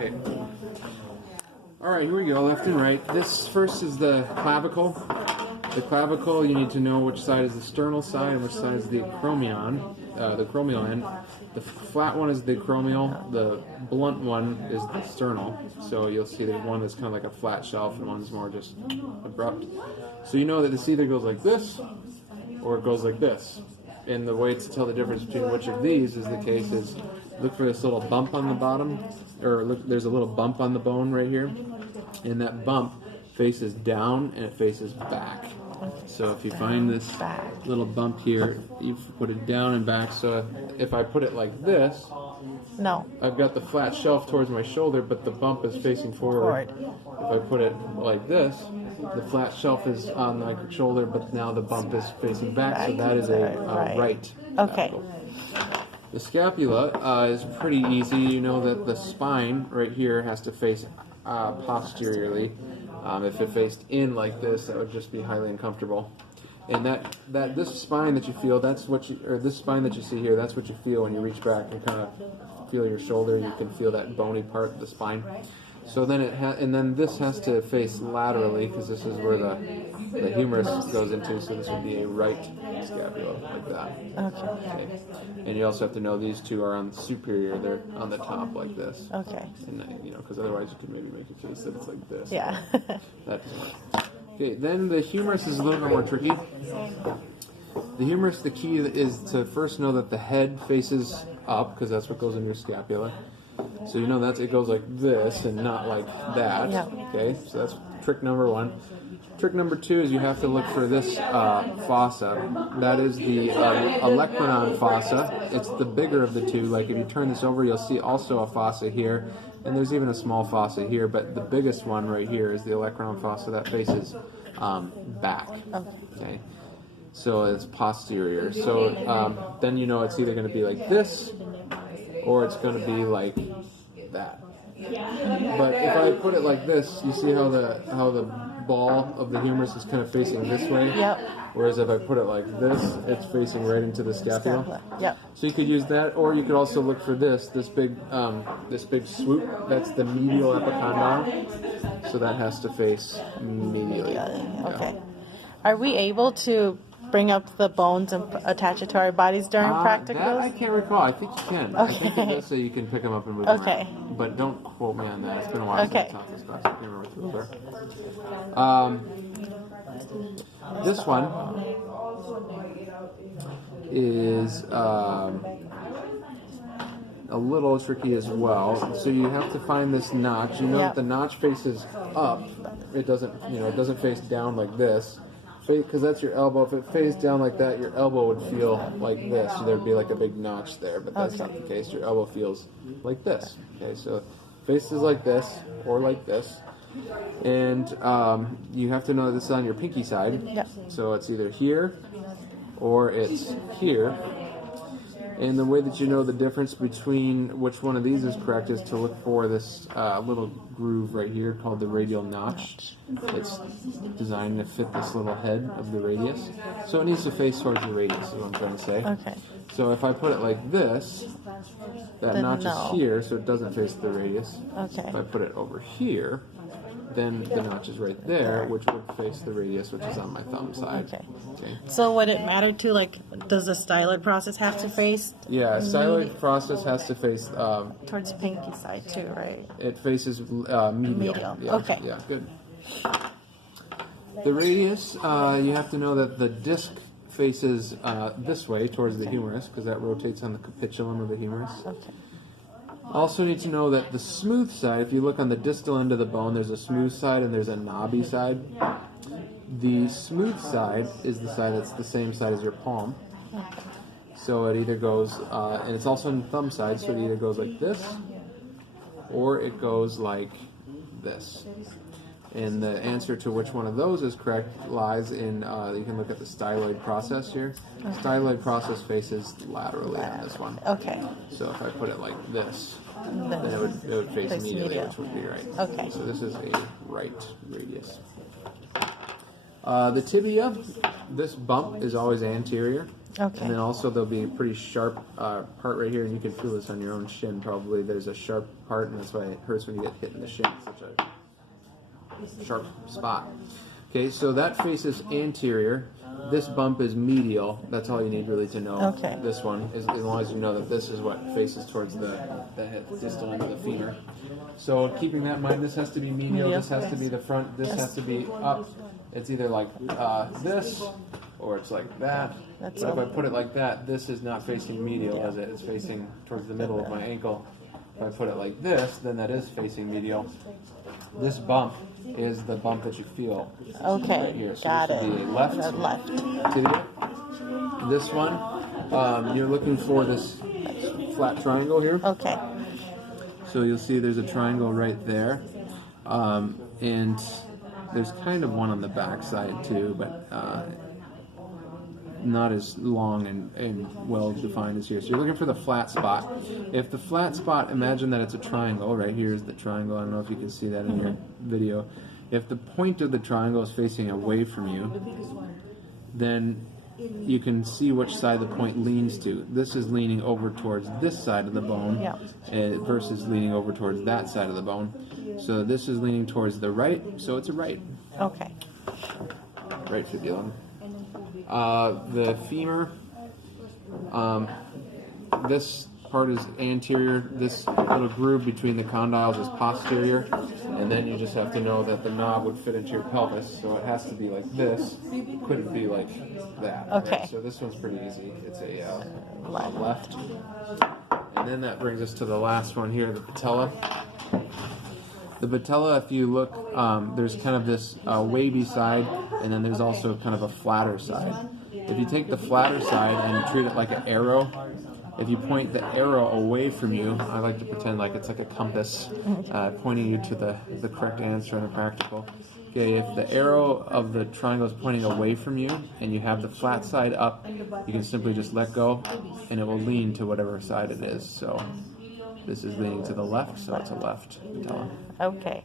Okay. All right, here we go, left and right. This first is the clavicle. The clavicle, you need to know which side is the sternal side and which side is the acromion, the acromial end. The flat one is the acromial. The blunt one is the sternal. So you'll see there's one that's kind of like a flat shelf and one's more just abrupt. So you know that this either goes like this or it goes like this. And the way to tell the difference between which of these is the case is look for this little bump on the bottom, or look, there's a little bump on the bone right here, and that bump faces down and it faces back. So if you find this little bump here, you put it down and back. So if I put it like this, no, I've got the flat shelf towards my shoulder, but the bump is facing forward. If I put it like this, the flat shelf is on my shoulder, but now the bump is facing back. So that is a right. Okay. The scapula is pretty easy. You know that the spine right here has to face posteriorly. If it faced in like this, that would just be highly uncomfortable. And that this spine that you feel, that's what you, or this spine that you see here, that's what you feel when you reach back and kind of feel your shoulder. You can feel that bony part of the spine. So then and then this has to face laterally because this is where the humerus goes into. So this would be a right scapula, like that. Okay. And you also have to know these two are on the superior; they're on the top, like this. Okay. And you know, because otherwise you could maybe make a case that it's like this. Yeah. That doesn't work. Okay. Then the humerus is a little bit more tricky. The humerus, the key is to first know that the head faces up because that's what goes in your scapula. So you know it goes like this and not like that. Yeah. Okay, so that's trick number one. Trick number two is you have to look for this fossa. That is the olecranon fossa. It's the bigger of the two. Like if you turn this over, you'll see also a fossa here, and there's even a small fossa here. But the biggest one right here is the olecranon fossa that faces back. Okay, so it's posterior. So then you know it's either going to be like this, or it's going to be like that. But if I put it like this, you see how the ball of the humerus is kind of facing this way? Yep. Whereas if I put it like this, it's facing right into the scapula. Yep. So you could use that, or you could also look for this big swoop. That's the medial epicondyle. So that has to face medially. Okay. Are we able to bring up the bones and attach it to our bodies during practicals? That I can't recall. I think you can. I think it does say you can pick them up and move them around. But don't quote me on that. It's been a while since I taught this class. I can't remember where. This one is a little tricky as well. So you have to find this notch. You know that the notch faces up. It doesn't face down like this. Because that's your elbow. If it faced down like that, your elbow would feel like this. So there'd be like a big notch there, but that's not the case. Your elbow feels like this. Okay, so faces like this or like this. And you have to know that this is on your pinky side. Yep. So it's either here or it's here. And the way that you know the difference between which one of these is correct is to look for this little groove right here called the radial notch. It's designed to fit this little head of the radius. So it needs to face towards the radius is what I'm trying to say. Okay. So if I put it like this, that notch is here, so it doesn't face the radius. Okay. If I put it over here, then the notch is right there, which would face the radius, which is on my thumb side. Okay. So would it matter to, like, does the styloid process have to face? Yeah, styloid process has to face... towards pinky side too, right? It faces medial. Yeah, okay. Yeah, good. The radius, you have to know that the disc faces this way towards the humerus, because that rotates on the capitulum of the humerus. Okay. Also need to know that the smooth side, if you look on the distal end of the bone, there's a smooth side and there's a knobby side. The smooth side is the side that's the same side as your palm. So it either goes, and it's also on the thumb side, so it either goes like this, or it goes like this. And the answer to which one of those is correct lies in, you can look at the styloid process here. The styloid process faces laterally on this one. Okay. So if I put it like this, then it would face medially, which would be right. Okay. So this is a right radius. The tibia, this bump is always anterior. Okay. And then also there'll be a pretty sharp part right here, and you can feel this on your own shin probably. There's a sharp part, and that's why it hurts when you get hit in the shin. It's such a sharp spot. Okay, so that faces anterior. This bump is medial. That's all you need really to know. Okay. This one, as long as you know that this is what faces towards the head, distal end of the femur. So keeping that in mind, this has to be medial. This has to be the front. This has to be up. It's either like this, or it's like that. But if I put it like that, this is not facing medial, is it? It's facing towards the middle of my ankle. If I put it like this, then that is facing medial. This bump is the bump that you feel right here. So Got this it. would be a left tibia. This one, you're looking for this flat triangle here. Okay. So you'll see there's a triangle right there. And there's kind of one on the back side too, but not as long and well defined as here. So you're looking for the flat spot. If the flat spot, imagine that it's a triangle. Right here is the triangle. I don't know if you can see that in your video. If the point of the triangle is facing away from you, then you can see which side the point leans to. This is leaning over towards this side of the bone versus leaning over towards that side of the bone. So this is leaning towards the right, so it's a right. Okay. Right fibula. The femur, this part is anterior. This little groove between the condyles is posterior. And then you just have to know that the knob would fit into your pelvis. So it has to be like this. It couldn't be like that. Okay. Right? So this one's pretty easy. It's a left. And then that brings us to the last one here, the patella. The patella, if you look, there's kind of this wavy side, and then there's also kind of a flatter side. If you take the flatter side and treat it like an arrow, if you point the arrow away from you, I like to pretend like it's like a compass pointing you to the correct answer in a practical. Okay, if the arrow of the triangle is pointing away from you and you have the flat side up, you can simply just let go and it will lean to whatever side it is. So this is leaning to the left, so it's a left patella. Okay.